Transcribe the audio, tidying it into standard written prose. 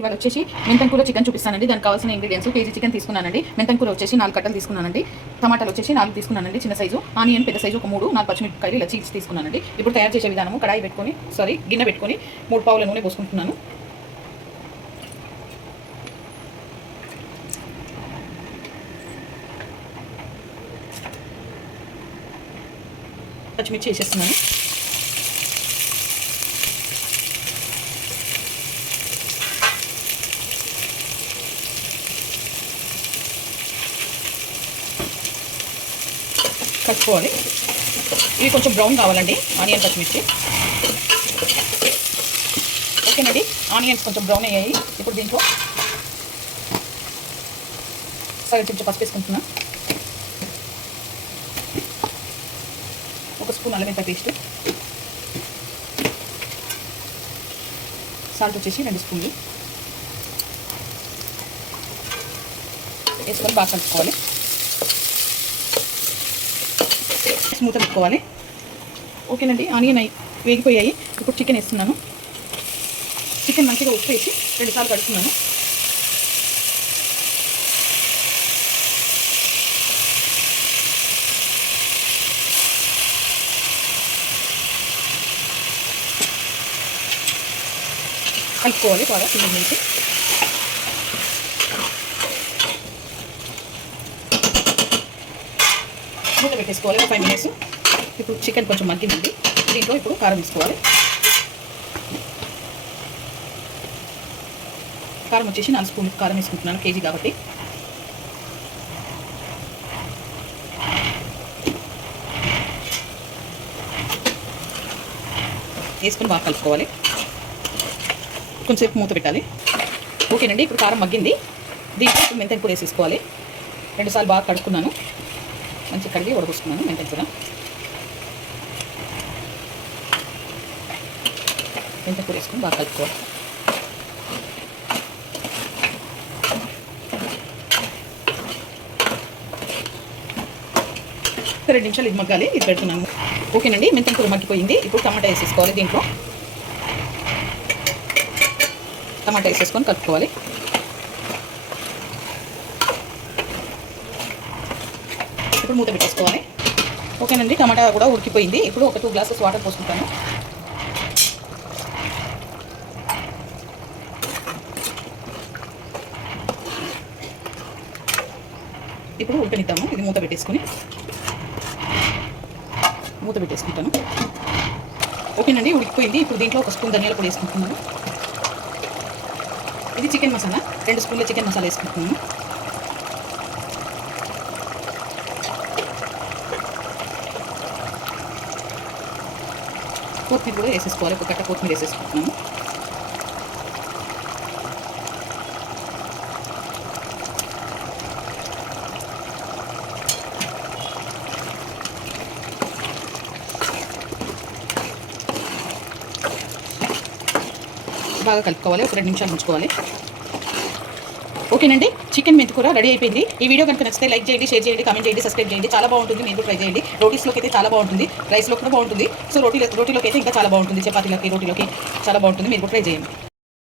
ఇవాళ వచ్చేసి మెంతం కూర చికెన్ చూపిస్తానండి. దానికి కావాల్సిన ఇంగ్రీడియంట్స్ కేజీ చికెన్ తీసుకున్నానండి. మెంతం కూర వచ్చేసి 4 కట్టలు తీసుకున్నానండి. టమాటాలు వచ్చేసి 4 తీసుకున్నానండి చిన్న సైజు. ఆనియన్ పెద్ద సైజు ఒక 3, 4 పచ్చిమిరపకాయలు ఇలా చీల్చి తీసుకున్నానండి. ఇప్పుడు తయారు చేసే విధానము కడాయి పెట్టుకొని గిన్నె పెట్టుకొని 3 పావుల నూనె పోసుకుంటున్నాను. పచ్చిమిర్చి వేసేస్తున్నాను. కలుపుకోవాలి. ఇవి కొంచెం బ్రౌన్ కావాలండి ఆనియన్ పచ్చిమిర్చి. ఓకేనండి, ఆనియన్స్ కొంచెం బ్రౌన్ అయ్యాయి. ఇప్పుడు దీంట్లో సగం చెంచా పసుపు వేసుకుంటున్నా, 1 స్పూన్ అల్లం వెల్లుల్లి పేస్ట్, సాల్ట్ వచ్చేసి 2 స్పూన్లు వేసుకొని బాగా కలుపుకోవాలి. మూత పెట్టుకోవాలి. ఓకేనండి, ఆనియన్ వేగిపోయాయి. ఇప్పుడు చికెన్ వేస్తున్నాను. చికెన్ మంచిగా ఉప్పు వేసి 2 సార్లు కడుక్కున్నాను. కలుపుకోవాలి బాగా చికెన్ వేసి. మూత పెట్టేసుకోవాలి 5 మినిట్స్. ఇప్పుడు చికెన్ కొంచెం మగ్గిందండి. దీంట్లో ఇప్పుడు కారం వేసుకోవాలి. కారం వచ్చేసి 4 స్పూన్లు కారం వేసుకుంటున్నాను, కేజీ కాబట్టి. వేసుకొని బాగా కలుపుకోవాలి. కొంచెంసేపు మూత పెట్టాలి. ఓకేనండి, ఇప్పుడు కారం మగ్గింది. దీంట్లో ఇప్పుడు మెంతం కూర వేసేసుకోవాలి. 2 సార్లు బాగా కడుక్కున్నాను, మంచిగా కడిగి ఉడకొస్తున్నాను. మెంతం కూర వేసుకొని బాగా కలుపుకోవాలి. ఒక 2 నిమిషాలు ఇది మగ్గాలి. ఇది పెడుతున్నాను. ఓకేనండి, మెంతం కూర మగ్గిపోయింది. ఇప్పుడు టమాటా వేసేసుకోవాలి. దీంట్లో టమాటా వేసేసుకొని కలుపుకోవాలి. ఇప్పుడు మూత పెట్టేసుకోవాలి. ఓకేనండి, టమాటా కూడా ఉడికిపోయింది. ఇప్పుడు ఒక 2 గ్లాసెస్ వాటర్ పోసుకుంటాను. ఇప్పుడు ఉడకనిద్దాము. ఇది మూత పెట్టేసుకుంటాను. ఓకేనండి, ఉడికిపోయింది. ఇప్పుడు దీంట్లో 1 స్పూన్ ధనియాల పొడి వేసుకుంటున్నాను. ఇది చికెన్ మసాలా, 2 స్పూన్ల చికెన్ మసాలా వేసుకుంటున్నాను. కొత్తిమీర కూడా వేసేసుకోవాలి. 1 కట్ట కొత్తిమీర వేసేసుకుంటున్నాను. బాగా కలుపుకోవాలి. ఒక 2 నిమిషాలు ఉంచుకోవాలి. ఓకేనండి, చికెన్ మెంతి కూర రెడీ అయిపోయింది. ఈ వీడియో కనుక నచ్చితే లైక్ చేయండి, షేర్ చేయండి, కామెంట్ చేయండి, సబ్స్క్రైబ్ చేయండి. చాలా బాగుంటుంది. మీరు ట్రై చేయండి. రోటీస్లోకి అయితే చాలా బాగుంటుంది, రైస్లో కూడా బాగుంటుంది. సో రోటీలోకి అయితే ఇంకా చాలా బాగుంటుంది. చపాతీలోకి, రోటీలోకి చాలా బాగుంటుంది. మీరు కూడా ట్రై చేయండి.